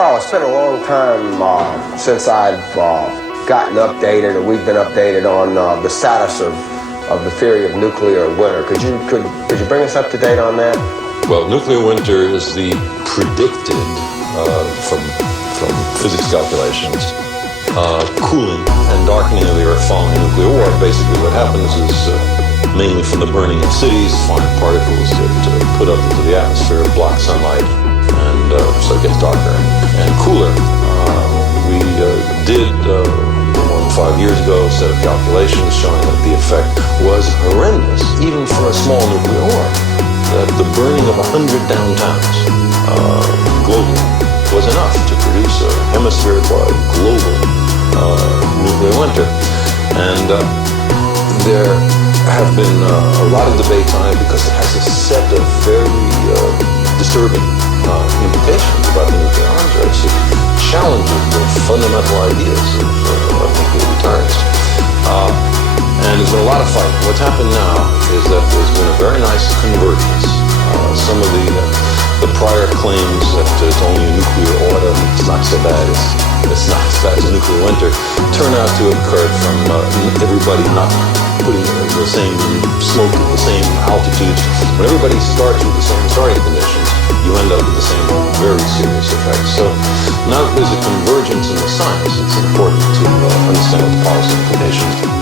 Carl, it's been a long time since I've gotten updated, or we've been updated on the status of the theory of nuclear winter. Could you bring us up to date on that? Well, nuclear winter is the predicted, from physics calculations, cooling and darkening of the Earth following a nuclear war. Basically what happens is, mainly from the burning of cities, fine particles get put up into the atmosphere, block sunlight, and so it gets darker and cooler. We did, more than 5 years ago, a set of calculations showing that the effect was horrendous, even for a small nuclear war. That the burning of 100 downtowns globally was enough to produce a hemispheric-wide global nuclear winter. And there have been a lot of debates on it because it has a set of very disturbing implications about the nuclear arms race. It challenges the fundamental ideas of nuclear deterrence. And there's been a lot of fight. What's happened now is that there's been a very nice convergence. Some of the prior claims that it's only a nuclear autumn, it's not so bad, it's not as bad as a nuclear winter, turn out to have occurred from everybody not putting the same smoke at the same altitudes. When everybody starts with the same starting conditions, you end up with the same very serious effects. So now that there's a convergence in the science, it's important to understand what the policy implications are.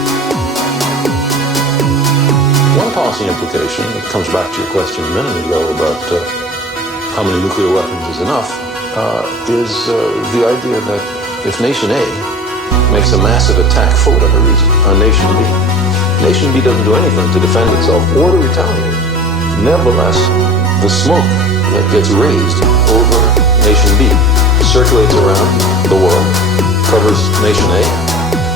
One policy implication, it comes back to your question a minute ago about how many nuclear weapons is enough, is the idea that if Nation A makes a massive attack for whatever reason on Nation B, Nation B doesn't do anything to defend itself or to retaliate. Nevertheless, the smoke that gets raised over Nation B circulates around the world, covers Nation A.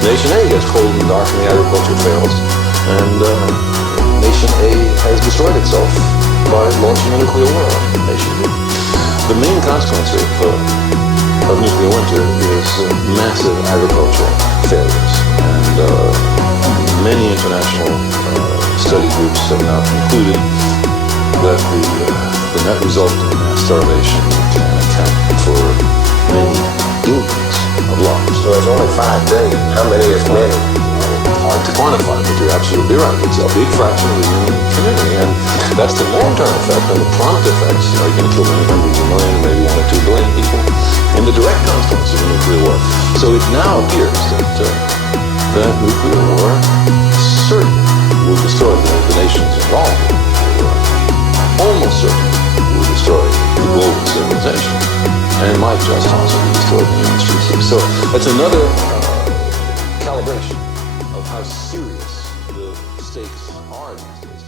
Nation A gets cold and dark and the agriculture fails, and Nation A has destroyed itself by launching a nuclear war on Nation B. The main consequence of nuclear winter is massive agricultural failures. And many international study groups have now concluded that the net result of mass starvation can account for many billions of lives. So there's only 5 billion. How many is many? Hard to quantify, but you're absolutely right. It's a big fraction of the human community, and that's the long-term effect. And the prompt effects, you're going to kill many hundreds of million, maybe 1 or 2 billion people, in the direct consequences of a nuclear war. So it now appears that nuclear war certainly will destroy the nations involved in nuclear war. Almost certainly will destroy the global civilization, and might just possibly destroy the human species. So that's another calibration of how serious the stakes are these days.